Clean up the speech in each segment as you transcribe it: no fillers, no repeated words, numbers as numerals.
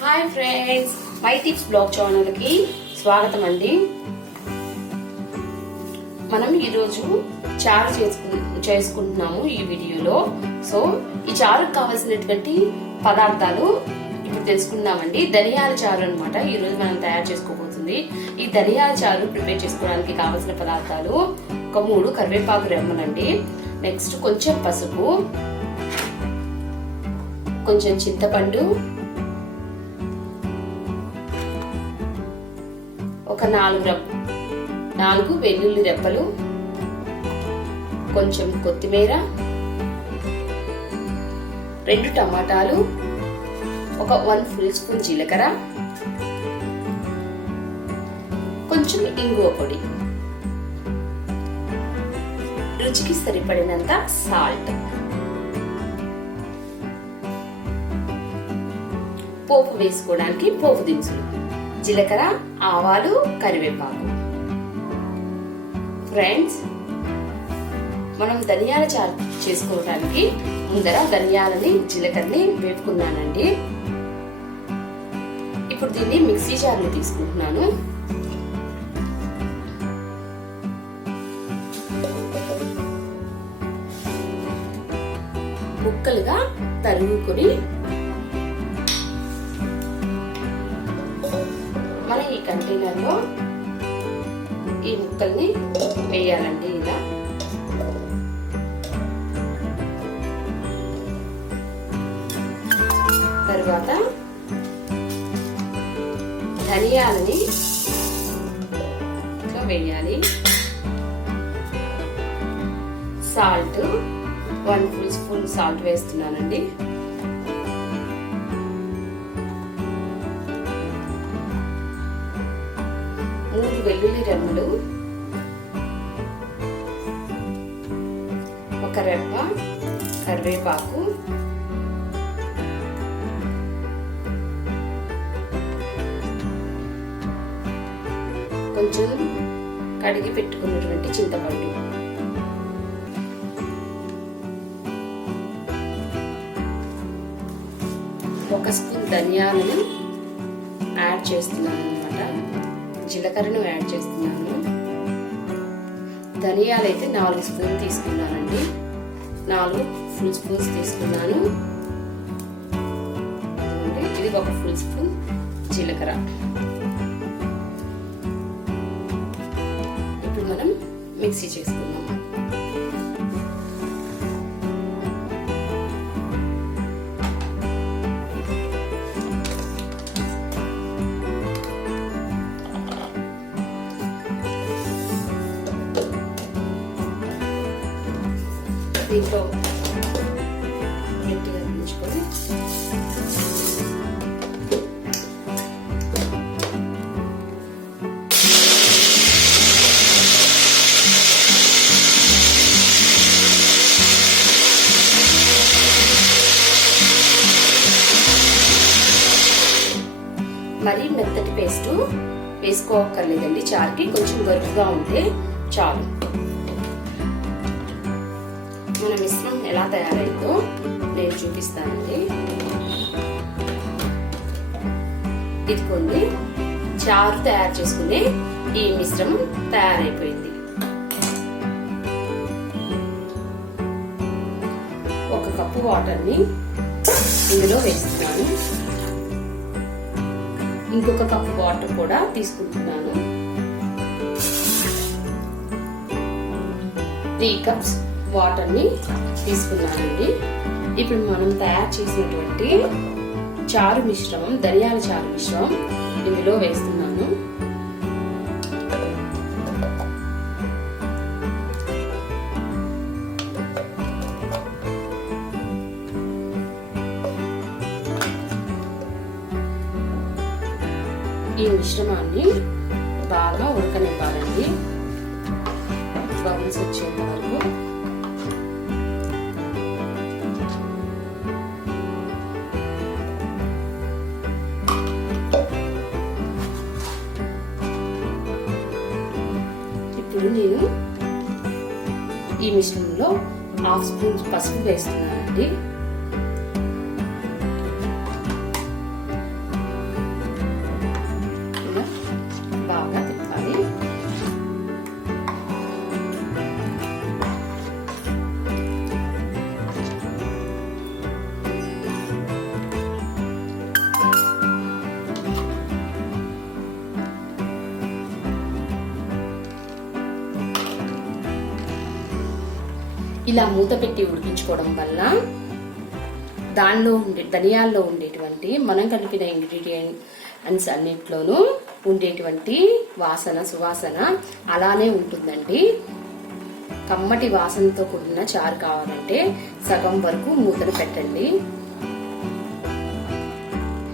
Hi friends, my tips blog channel కి స్వాగతం అండి. మనం ఈరోజు చారు చేసుకుంటున్నాము ఈ వీడియోలో. సో ఈ చారుకు కావాల్సినటువంటి పదార్థాలు ఇప్పుడు తెలుసుకుందామండి. ధనియాల చారు అన్నమాట ఈరోజు మనం తయారు చేసుకోబోతుంది. ఈ ధనియాల చారు ప్రిపేర్ చేసుకోవడానికి కావాల్సిన పదార్థాలు ఒక 3 కరివేపాకు రెమ్మలండి, నెక్స్ట్ కొంచెం పసుపు, కొంచెం చింతపండు, ఒక 4 వెల్లుల్లి రెబ్బలు, కొంచెం కొత్తిమీర, 2 టమాటాలు, ఒక 1 ఫుల్ స్పూన్ జీలకర్ర, కొంచెం ఇంగువ పొడి, రుచికి సరిపడినంత సాల్ట్, పోపు వేసుకోవడానికి పోపు దినుసులు, జీలకర్ర, ఆవాలు, కరివేపాకు. ఫ్రెండ్స్, మనం ధనియాల చారు చేసుకోవడానికి ముందర ధనియాలని జీలకర్రని వేపుకున్నానండి. ఇప్పుడు దీన్ని మిక్సీ జార్లో తీసుకుంటున్నాను. ముక్కలుగా తరుగుకొని మన ఈ కంటైనర్లో ఈ ముక్కల్ని వేయాలండి. ఇలా తర్వాత ధనియాలని ఇట్లా వేయాలి. సాల్ట్ 1 ఫుల్ స్పూన్ సాల్ట్ వేస్తున్నానండి. వెల్లుల్లి రెమ్మలు, ఒక రెబ్బ కరివేపాకు, కొంచెం కడిగి పెట్టుకున్నటువంటి చింతపండు, ఒక స్పూన్ ధనియాలను యాడ్ చేస్తున్నాను అన్నమాట. జీలకర్రను యాడ్ చేస్తున్నాను. ధనియాలు అయితే 4 స్పూన్లు తీసుకున్నానండి. 4 ఫుల్ స్పూన్స్ తీసుకున్నాను. ఇది ఒక ఫుల్ స్పూన్ జీలకర్ర. ఇప్పుడు మనం మిక్సీ చేసుకుందాం. దీంట్లో గట్టిగా దించుకొని మరీ మెత్తటి పేస్ట్ వేసుకోవక్కర్లేదండి. చారుకి కొంచెం గరుకుగా ఉంటే చాలు. మన మిశ్రమం ఎలా తయారైందో నేను చూపిస్తానండి. ఇదిగోండి, చారు తయారు చేసుకునే ఈ మిశ్రమం తయారైపోయింది. 1 కప్పు వాటర్ని ఇందులో వేస్తున్నాను. ఇంకొక కప్పు వాటర్ కూడా తీసుకుంటున్నాను. 3 కప్స్ వాటర్ని తీసుకున్నానండి. ఇప్పుడు మనం తయారు చేసినటువంటి చారు మిశ్రమం, ధనియాల చారు మిశ్రమం ఇందులో వేస్తున్నాను. ఈ మిశ్రమాన్ని బాగా ఉడకనివ్వాలండి. బబుల్స్ వచ్చేంత వరకు. ఇప్పుడు నేను ఈ మిశ్రమంలో 1/2 స్పూన్ పసుపు వేస్తున్నానండి. ఇలా మూత పెట్టి ఉడికించుకోవడం వల్ల ధనియాల్లో ఉండేటువంటి మనం కలిపిన ఇంగ్రీడియంట్స్ అన్నిట్లోనూ ఉండేటువంటి సువాసన అలానే ఉంటుందండి. కమ్మటి వాసనతో కూడిన చారు కావాలంటే సగం వరకు మూతను పెట్టండి.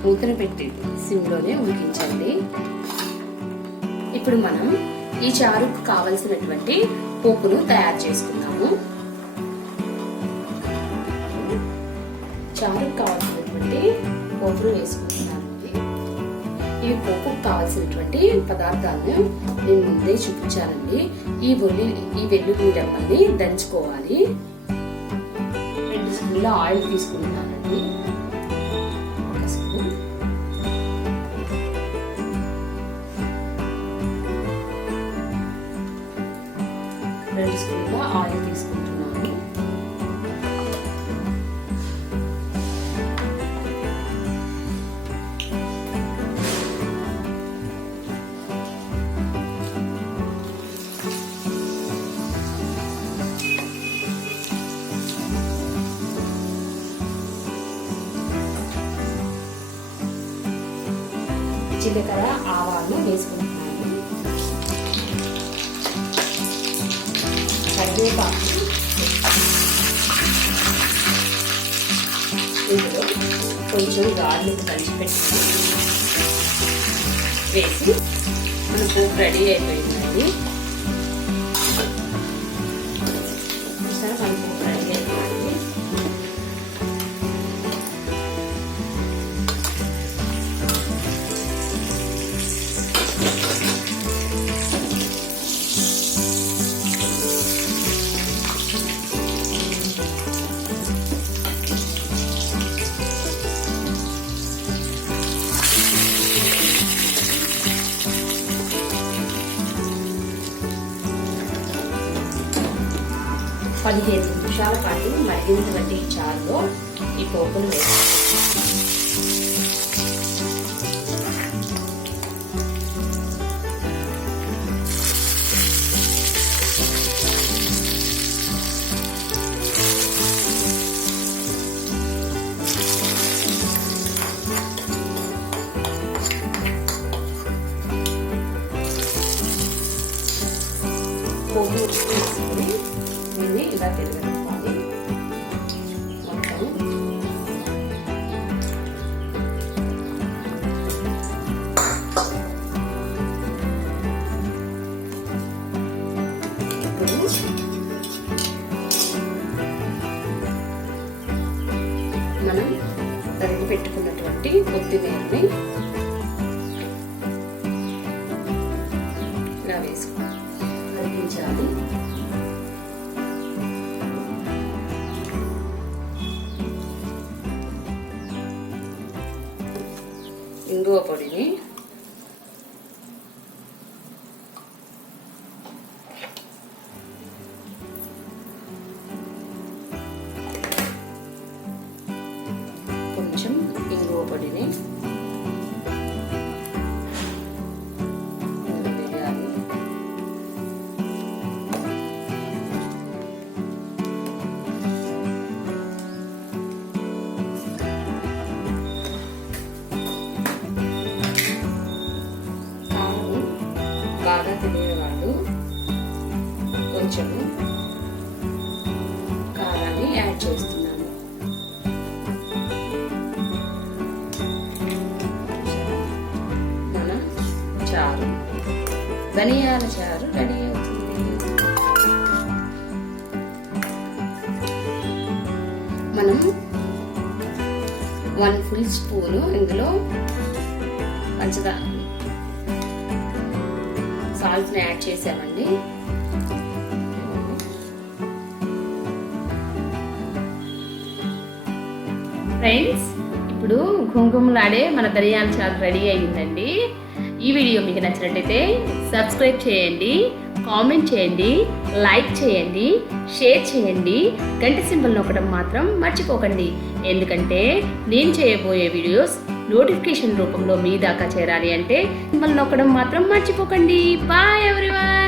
మూతను పెట్టి సిమ్లోనే ఉడికించండి. ఇప్పుడు మనం ఈ చారుకు కావలసినటువంటి పోపును తయారు చేసుకుందాము. చారుకు కావాల్సినటువంటి పోపును వేసుకుంటున్నాను. ఈ పోపుకు కావాల్సినటువంటి పదార్థాలను నేను ముందే చూపించానండి. ఈ వెల్లుల్లి రెమ్మల్ని దంచుకోవాలి. 2 స్పూన్ల ఆయిల్ తీసుకుంటున్నానండి. 1 స్పూన్, రెండు స్పూన్ల ఆయిల్ తీసుకుంటున్నాను. జీలకర్ర ఆవాలు వేసుకుంటున్నాను. కరివేపాకు, ఇందులో కొంచెం గార్లిక్ కలిసిపెట్టి వేసి మన పోపు రెడీ అయిపోయిందండి. మన పోపు రెడీ అయిపోయింది. పదిహేను నిమిషాల పాటు మరిగినటువంటి ఈ చారులో ఈ పోపును వేస్తాం. పోపు వేసుకొని దీన్ని ఇలా తిరగనివ్వాలి. మొత్తం ఇప్పుడు మనం తరిగి పెట్టుకున్నటువంటి కొత్తిమీరని ఇలా వేసుకోవాలి. కరిగించాలి. ఇంగువ పొడిని కొంచెం ఇంగువ పొడిని వేయాలి. బాగా తినే వాళ్ళు కొంచెము కారాన్ని యాడ్ చేస్తున్నాను. మన చారు ధనియాల చారు రెడీ అవుతుంది. మనం 1 ఫుల్ స్పూను ఇందులో పంచదార సాల్ట్ని యాడ్ చేసామండి. ఫ్రెండ్స్, ఇప్పుడు ఘుంఘుమలాడే మన ధనియాల చారు రెడీ అయ్యిందండి. ఈ వీడియో మీకు నచ్చినట్లయితే సబ్స్క్రైబ్ చేయండి, కామెంట్ చేయండి, లైక్ చేయండి, షేర్ చేయండి. గంట సింబల్ నొక్కడం మాత్రం మర్చిపోకండి. ఎందుకంటే నేను చేయబోయే వీడియోస్ నోటిఫికేషన్ రూపంలో మీ దాకా చేరాలి అంటే సింబల్ నొక్కడం మాత్రం మర్చిపోకండి. Bye everyone.